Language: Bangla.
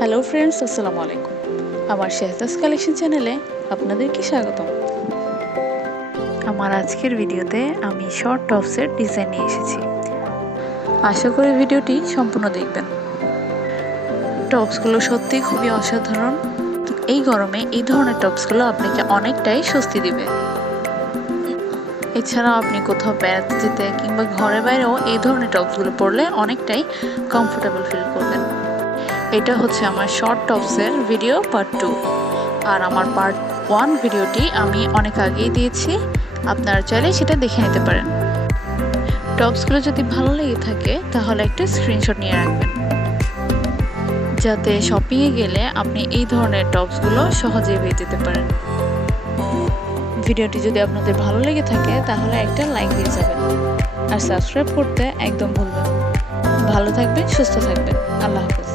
হ্যালো ফ্রেন্ডস আসসালামু আলাইকুম। আমার শেহতাজ কালেকশন চ্যানেলে আপনাদেরকে স্বাগতম। আমার আজকের ভিডিওতে আমি শর্ট টপসের ডিজাইন নিয়ে এসেছি। আশা করি ভিডিওটি সম্পূর্ণ দেখবেন। টপসগুলো সত্যি খুবই অসাধারণ। এই গরমে এই ধরনের টপসগুলো আপনাকে অনেকটাই স্বস্তি দিবে। এছাড়াও আপনি কোথাও বেড়াতে যেতে কিংবা ঘরে বাইরেও এই ধরনের টপসগুলো পরলে অনেকটাই কমফোর্টেবল ফিল করবেন। এটা হচ্ছে আমার শর্ট টপসের ভিডিও পার্ট টু আর আমার পার্ট ওয়ান ভিডিওটি আমি অনেক আগেই দিয়েছি। আপনারা চাইলে সেটা দেখে নিতে পারেন। টপসগুলো যদি ভালো লেগে থাকে, তাহলে একটা স্ক্রিনশট নিয়ে রাখবেন। যাতে শপিংয়ে গেলে আপনি এই ধরনের টপসগুলো সহজেই পেয়ে যেতে পারেন। ভিডিওটি যদি আপনাদের ভালো লেগে থাকে, তাহলে একটা লাইক দিয়ে যাবেন। আর সাবস্ক্রাইব করতে একদম ভুলবেন ভালো থাকবেন, সুস্থ থাকবেন। আল্লাহ হাফেজ।